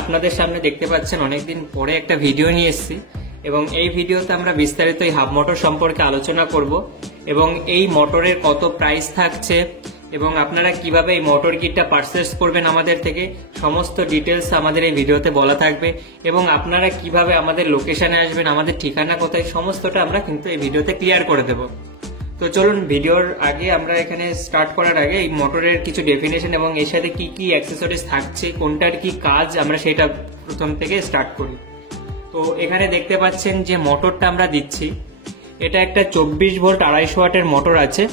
আপনাদের সামনে দেখতে পাচ্ছেন অনেকদিন পরে একটা ভিডিও নিয়ে এসেছি এবং এই ভিডিওতে আমরা বিস্তারিত এই হাব মোটর সম্পর্কে আলোচনা করব এবং এই মোটরের কত প্রাইস থাকছে এবং আপনারা কিভাবে এই মোটর কিটটা পারচেজ করবেন আমাদের থেকে সমস্ত ডিটেলস আমাদের এই ভিডিওতে বলা থাকবে এবং আপনারা কিভাবে আমাদের লোকেশনে আসবেন, আমাদের ঠিকানা কোথায়, সমস্তটা আমরা কিন্তু এই ভিডিওতে ক্লিয়ার করে দেব। তো চলুন ভিডিওর আগে আমরা এখানে স্টার্ট করার আগে এই মোটরের কিছু ডেফিনেশন এবং এর সাথে কি কি অ্যাক্সেসরিজ থাকছে, কোনটার কি কাজ, আমরা সেটা প্রথম থেকে স্টার্ট করি। তো এখানে দেখতে পাচ্ছেন যে মোটরটা আমরা দিচ্ছি, এটা একটা 24 ভোল্ট 250 ওয়াটের মোটর আছে।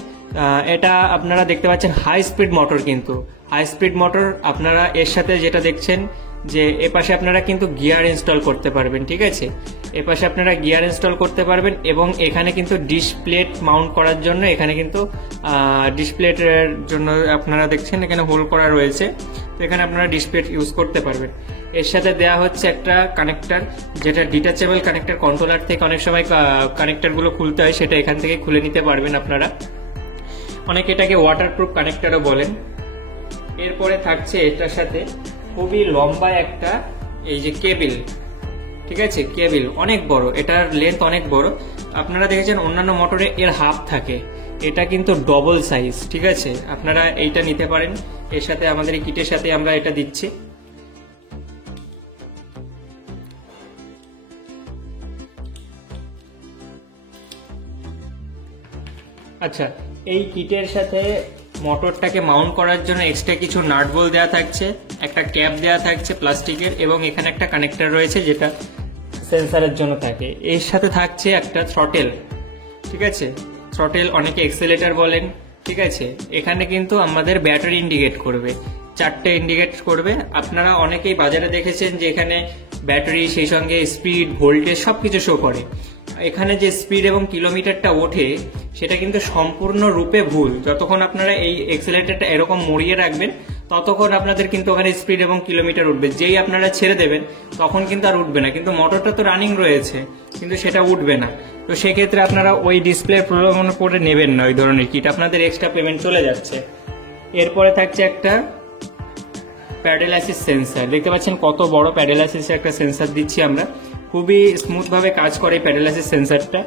এটা আপনারা দেখতে পাচ্ছেন হাই স্পিড মোটর, কিন্তু হাই স্পিড মোটর আপনারা এর সাথে যেটা দেখছেন যে এপাশে আপনারা কিন্তু গিয়ার ইনস্টল করতে পারবেন, ঠিক আছে, এপাশে আপনারা গিয়ার ইনস্টল করতে পারবেন এবং এখানে কিন্তু ডিসপ্লেট মাউন্ট করার জন্য এখানে কিন্তু ডিসপ্লেটের জন্য আপনারা দেখছেন এখানে হোল করা রয়েছে, তো এখানে আপনারা ডিসপ্লেট ইউজ করতে পারবেন। এর সাথে দেওয়া হচ্ছে একটা কানেক্টর, যেটা ডিটাচেবল কানেক্টর, কন্ট্রোলার থেকে অনেক সময় কানেক্টরগুলো খুলতে হয়, সেটা এখান থেকে খুলে নিতে পারবেন আপনারা। অনেকে এটাকে ওয়াটারপ্রুফ কানেক্টরও বলেন। এরপরে থাকছে এটার সাথে খুবই লম্বা একটা এই যে কেবিল, ঠিক আছে, কেবিল অনেক বড়, এটার লেন্থ অনেক বড়। আপনারা দেখেছেন অন্যান্য মোটরে এর হাফ থাকে, এটা কিন্তু ডবল সাইজ, ঠিক আছে, আপনারা এইটা নিতে পারেন। এর সাথে আমাদের এই কিটের সাথে আমরা এটা দিচ্ছি। আচ্ছা, এই কিটের সাথে মোটরটাকে মাউন্ট করার জন্য এক্সট্রা কিছু নাট বোল্ট দেওয়া থাকছে, একটা ক্যাপ দেওয়া থাকছে প্লাস্টিকের এবং এখানে একটা কানেক্টর রয়েছে যেটা সেন্সারের জন্য থাকে। এর সাথে থাকছে একটা থ্রটেল, ঠিক আছে, থ্রটেল অনেকে এক্সেলেটর বলেন, ঠিক আছে। এখানে কিন্তু আমাদের ব্যাটারি ইন্ডিকেট করবে, 4টে ইন্ডিকেট করবে। আপনারা অনেকেই বাজারে দেখেছেন যে এখানে ব্যাটারি সেই সঙ্গে স্পিড, ভোল্টেজ সবকিছু শো করে। এখানে যে স্পিড এবং কিলোমিটারটা ওঠে সেটা কিন্তু সম্পূর্ণরূপে ভুল। যতক্ষণ আপনারা এই এক্সেলেটরটা এরকম মরিয়ে রাখবেন ততক্ষণ আপনাদের কিন্তু ওখানে স্পিড এবং কিলোমিটার উঠবে, যেই আপনারা ছেড়ে দেবেন তখন কিন্তু আর উঠবে না, কিন্তু মোটরটা তো রানিং রয়েছে কিন্তু সেটা উঠবে না। তো সেক্ষেত্রে আপনারা ওই ডিসপ্লে প্রলোভন করে নেবেন না ওই ধরনের কিট, আপনাদের এক্সট্রা পেমেন্ট চলে যাচ্ছে। এরপরে থাকছে একটা প্যাডেল অ্যাসিস্ট সেন্সার, দেখতে পাচ্ছেন কত বড় প্যাডেল অ্যাসিস্ট একটা সেন্সার দিচ্ছি আমরা, খুবই স্মুথ ভাবে কাজ করে এই প্যাডেল অ্যাসিস্ট সেন্সারটা।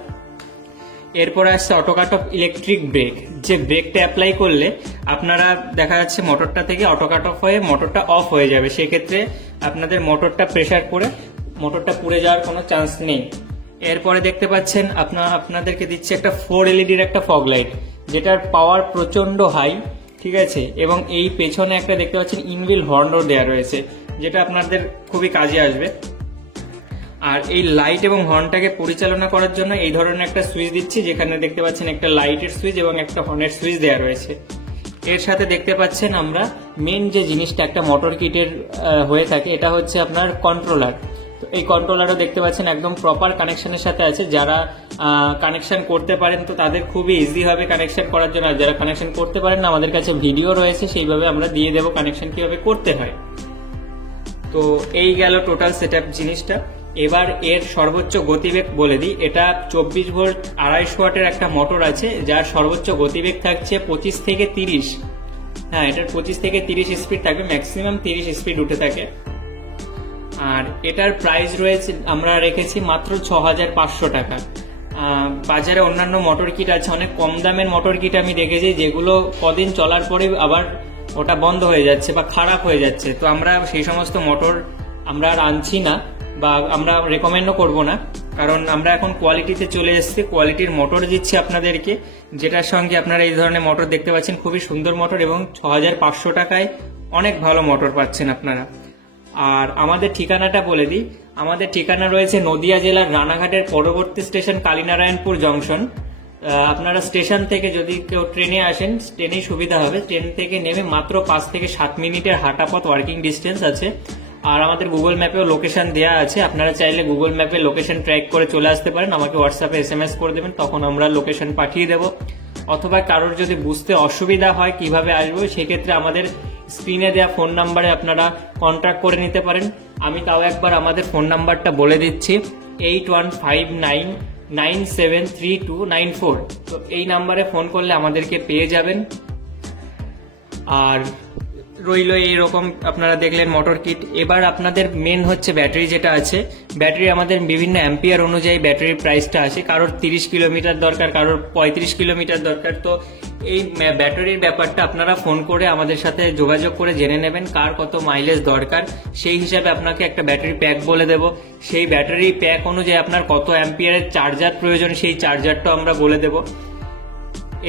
এরপরে আসছে auto cut off electric brake, যে ব্রেকটা অ্যাপ্লাই করলে আপনারা দেখা যাচ্ছে মোটরটা থেকে অটো কাট অফ হয়ে মোটরটা অফ হয়ে যাবে, সেক্ষেত্রে আপনাদের মোটরটা প্রেসার করে মোটরটা পুড়ে যাওয়ার কোনো চান্স নেই। এরপরে দেখতে পাচ্ছেন আপনাদেরকে দিচ্ছে একটা 4 LED-র একটা ফগ লাইট, যেটার পাওয়ার প্রচন্ড হাই, ঠিক আছে, এবং এই পেছনে একটা দেখতে পাচ্ছেন ইনবিল হর্নও দেওয়া রয়েছে, যেটা আপনাদের খুবই কাজে আসবে। আর এই লাইট এবং হর্নটাকে পরিচালনা করার জন্য এই ধরনের একটা সুইচ দিচ্ছি, যেখানে দেখতে পাচ্ছেন একটা লাইটের সুইচ এবং একটা হর্নের সুইচ দেওয়া রয়েছে। এর সাথে দেখতে পাচ্ছেন আমরা মেন যে জিনিসটা একটা মোটর কিটের হয়ে থাকে, এটা হচ্ছে আপনার কন্ট্রোলার। তো এই কন্ট্রোলারও দেখতে পাচ্ছেন একদম প্রপার কানেকশনের সাথে আছে। যারা কানেকশন করতে পারেন তো তাদের খুবই ইজি হবে কানেকশন করার জন্য, আর যারা কানেকশন করতে পারেন না আমাদের কাছে ভিডিও রয়েছে, সেইভাবে আমরা দিয়ে দেবো কানেকশন কিভাবে করতে হয়। তো এই গেল টোটাল সেটআপ জিনিসটা। এবার এর সর্বোচ্চ গতিবেগ বলে দিই, এটা 24 ভোল্ট 250 ওয়াটের একটা মোটর আছে, যার সর্বোচ্চ গতিবেগ থাকছে 25 থেকে 30। হ্যাঁ, এটার 25 থেকে 30 স্পিড থাকবে, ম্যাক্সিমাম 30 স্পিড উঠে থাকে। আর এটার প্রাইস রয়েছে আমরা রেখেছি মাত্র 6500 টাকা। বাজারে অন্যান্য মোটর কিট আছে, অনেক কম দামের মোটর কিট আমি দেখেছি, যেগুলো কদিন চলার পরে আবার ওটা বন্ধ হয়ে যাচ্ছে বা খারাপ হয়ে যাচ্ছে। তো আমরা সেই সমস্ত মোটর আমরা আর আনছি না বা আমরা রেকমেন্ডও করব না, কারণ আমরা এখন কোয়ালিটিতে চলে এসেছি, কোয়ালিটির মোটর দিচ্ছি আপনাদেরকে, যেটার সঙ্গে আপনারা এই ধরনের মোটর দেখতে পাচ্ছেন, খুবই সুন্দর মোটর এবং 6500 টাকায় অনেক ভালো মোটর পাচ্ছেন আপনারা। আর আমাদের ঠিকানাটা বলে দিই, আমাদের ঠিকানা রয়েছে নদিয়া জেলার রানাঘাটের পরবর্তী স্টেশন কালীনারায়ণপুর জংশন। আপনারা স্টেশন থেকে যদি কেউ ট্রেনে আসেন ট্রেনেই সুবিধা হবে, ট্রেন থেকে নেমে মাত্র 5 থেকে 7 মিনিটের হাঁটা পথ, ওয়ার্কিং ডিস্টেন্স আছে। আর আমাদের গুগল ম্যাপেও লোকেশন দেওয়া আছে, আপনারা চাইলে গুগল ম্যাপে লোকেশন ট্র্যাক করে চলে আসতে পারেন, আমাকে হোয়াটসঅ্যাপে SMS করে দেবেন, তখন আমরা লোকেশন পাঠিয়ে দেব। অথবা কারোর যদি বুঝতে অসুবিধা হয় কিভাবে আসবো, সেক্ষেত্রে আমাদের স্ক্রিনে দেওয়া ফোন নাম্বারে আপনারা কন্ট্যাক্ট করে নিতে পারেন। আমি তাও একবার আমাদের ফোন নাম্বারটা বলে দিচ্ছি, 8159973294। তো এই নাম্বারে ফোন করলে আমাদেরকে পেয়ে যাবেন। আর রইল এইরকম আপনারা দেখলেন মোটর কিট। এবার আপনাদের মেন হচ্ছে ব্যাটারি যেটা আছে, ব্যাটারি আমাদের বিভিন্ন অ্যাম্পিয়ার অনুযায়ী ব্যাটারির প্রাইসটা আছে, কারোর 30 কিলোমিটার দরকার, কারোর 35 কিলোমিটার দরকার। তো এই ব্যাটারির ব্যাপারটা আপনারা ফোন করে আমাদের সাথে যোগাযোগ করে জেনে নেবেন কার কত মাইলেজ দরকার, সেই হিসাবে আপনাকে একটা ব্যাটারি প্যাক বলে দেব। সেই ব্যাটারি প্যাক অনুযায়ী আপনার কত অ্যাম্পিয়ারের চার্জার প্রয়োজন সেই চার্জারটাও আমরা বলে দেব।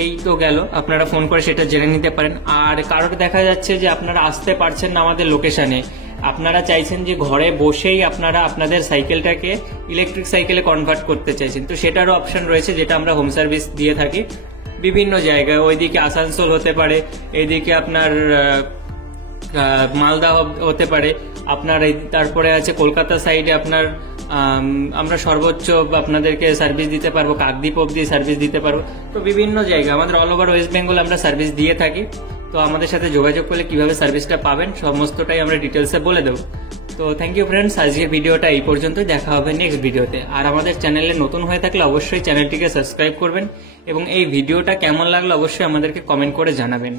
এই তো গেল, আপনারা ফোন করে সেটা জেনে নিতে পারেন। আর কারোর দেখা যাচ্ছে যে আপনারা আসতে পারছেন না আমাদের লোকেশনে, আপনারা চাইছেন যে ঘরে বসেই আপনারা আপনাদের সাইকেলটাকে ইলেকট্রিক সাইকেলে কনভার্ট করতে চাইছেন, তো সেটারও অপশন রয়েছে, যেটা আমরা হোম সার্ভিস দিয়ে থাকি বিভিন্ন জায়গায়। ওইদিকে আসানসোল হতে পারে, এইদিকে আপনার মালদা হতে পারে আপনার, তারপরে আছে কলকাতা সাইডে আপনার আমরা সর্বোচ্চ আপনাদেরকে সার্ভিস দিতে পারবো, কাকদ্বীপ অবধি সার্ভিস দিতে পারবো। তো বিভিন্ন জায়গা আমাদের অল ওভার ওয়েস্ট বেঙ্গল আমরা সার্ভিস দিয়ে থাকি। তো আমাদের সাথে যোগাযোগ করলে কিভাবে সার্ভিসটা পাবেন সমস্তটাই আমরা ডিটেলসে বলে দেবো। তো থ্যাংক ইউ ফ্রেন্ডস, আজকের ভিডিওটা এই পর্যন্তই, দেখা হবে নেক্সট ভিডিওতে। আর আমাদের চ্যানেলে নতুন হয়ে থাকলে অবশ্যই চ্যানেলটিকে সাবস্ক্রাইব করবেন এবং এই ভিডিওটা কেমন লাগলো অবশ্যই আমাদেরকে কমেন্ট করে জানাবেন।